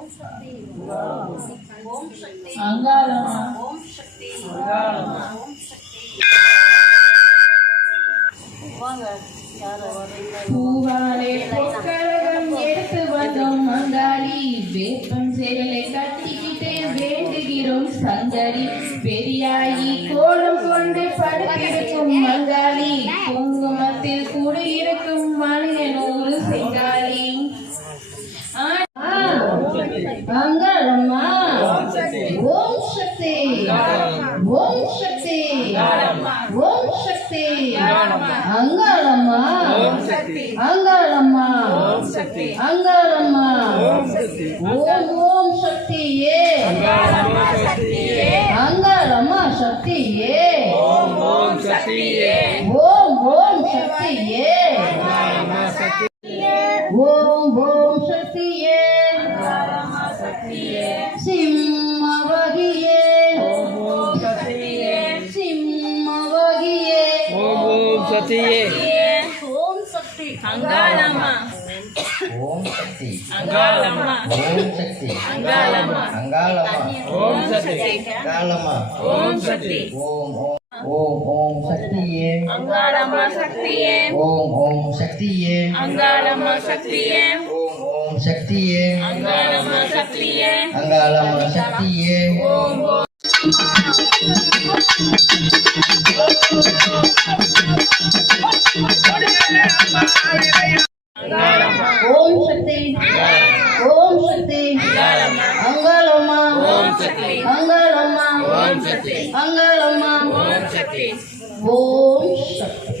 ஓம் சக்தி அங்காளம்மா ஓம் சக்தி அங்காளம்மா பூவாலே பொற்கழகம் எடுத்து வந்தோம் மங்காளி. வேப்பம் சேரலை கட்டிக்கிட்டே வேண்டுகிறோம் சங்கரி. பெரியாயி கோலம் கொண்டு படுத்திருக்கும் மங்காளி. குங்குமத்தில் கூடியிருக்கும் மணியனூறு செங்காளி மங்களம்மா ஓம் சக்தி ஓம் சக்தி ஓம் சக்தி அங்காளம்மா அங்காளம்மா அங்காளம்மா ஓம் ஓம் சக்தியே. அங்காளம்மா சக்தியே. ஓம் ஓம் சக்தியே. ஓம் ஓம் சக்தியே. சிம்மவகியே. சிம்மவகியே. ஓம் சக்தி. அங்காளம்மா ஓம் சக்தி அங்காளம்மா. ஓம் சக்தி அங்காளம்மா. அங்காளம்மா. ஓம் சக்தி அங்காளம்மா. ஓம் சக்தி ஓம் ஓம் ஓம் ஓம் சக்தியே. அங்காளம்மா சக்தியே. ஓம் ஓம் சக்தியே. அங்காளம்மா சக்தியே. ஓம் ஓம் சக்தியே. அங்காளம்மா சக்தியே. அங்காளம்மா சக்தியே. ஓம் ஓம். ஓம் சக்தி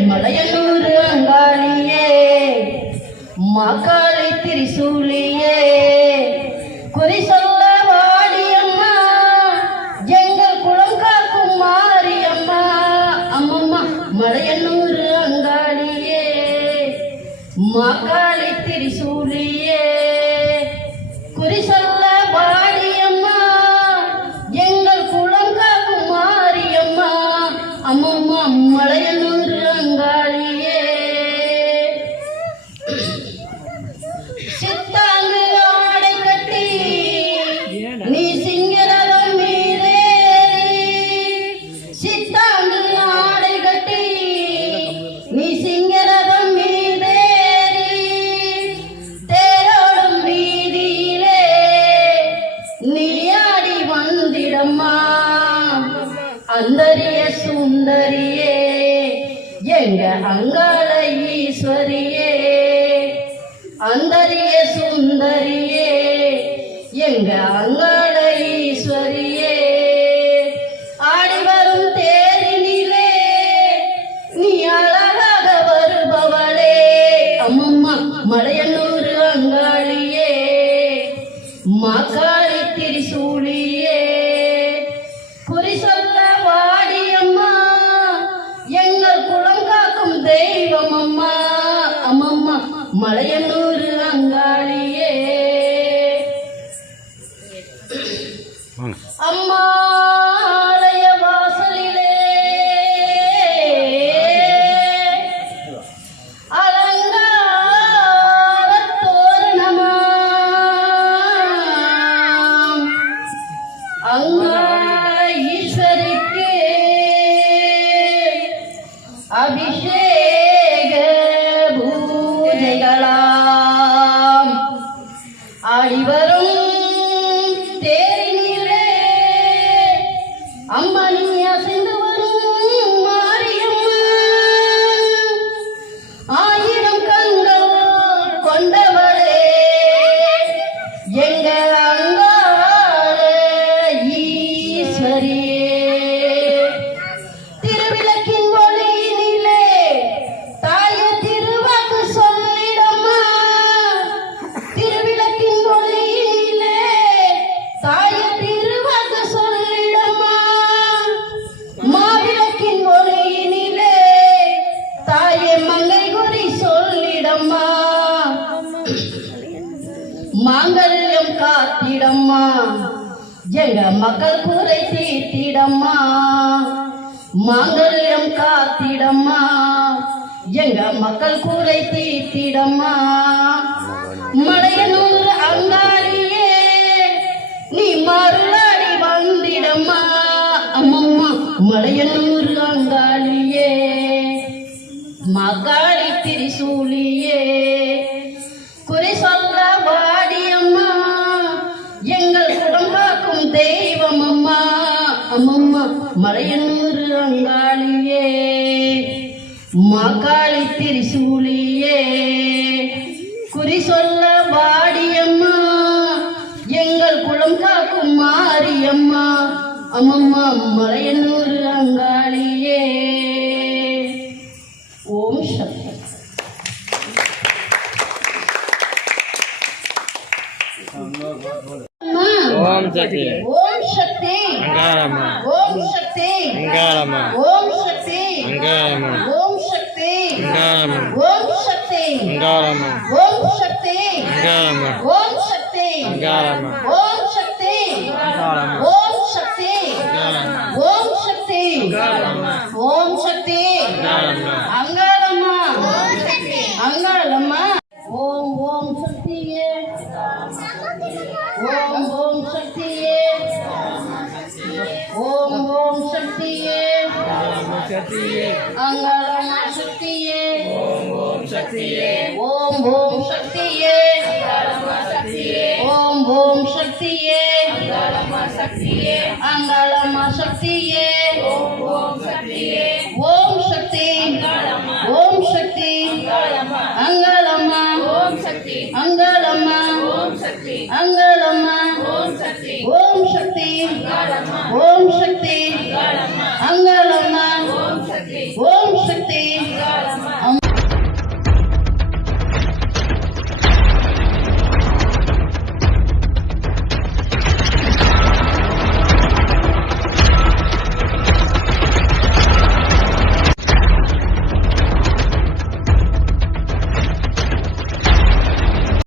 மேல்மலையனூர் அங்காளியே மகாளி திரிசூலியே. குறி சொல்ல வாடியம்மா எங்கள் குளம் காக்கும் மாரியம்மா. அம்மம்மா மலையனூர் அங்காளியே மகாளி திரிசூலியே அந்தரியே சுந்தரியே எங்க அங்காள ஈஸ்வரியே ஆடி வரும் தேரினிலே நீ அழகாக வருபவளே. அம்மம்மா மலையனூர் அங்காளியே. மக்கள் ஆடிவரும் தேரினிலே. அம்மணி காத்திடம்மா எங்க மக்கள் குறை தீர்த்திடம்மா மாங்கல்யம் காத்திடம்மா. எங்க மக்கள் கூரை தீர்த்திடம்மா மடையனூர் அங்காரியே நீ மருளாடி வந்திடம்மா. அம்மம்மா மடையனூர் அங்காளியே. மகாளி திரிசூலியே. மலையனூர் அங்காளியே மகாளி திரிசூலியே. குறி சொல்ல வாடியம்மா எங்கள் குளம் காக்கும் மாரியம்மா அம்மம்மா மலையனூர் அங்காளியே. ஓம் சக்தி. ஓம் சக்தி அங்காளம்மா ஓம் சக்தி அங்காளம்மா ஓம் சக்தி அங்காளம்மா ஓம் சக்தி அங்காளம்மா ஓம் சக்தி அங்காளம்மா ஓம் சக்தி அங்காளம்மா ஓம் சக்தி அங்காளம்மா ஓம் சக்தியே. ஓம் ஓம் சக்தியே. ஓம் ஓம் சக்தியே. அங்காளம்மா சக்தியே. ஓம் சக்தி. ஓம் சக்தி. அங்காளம்மா. அங்காளம்மா. அங்காளம்மா. ஓம் சக்தி. ஓம் சக்தி. அங்காளம்மா. ஓம் சக்தி.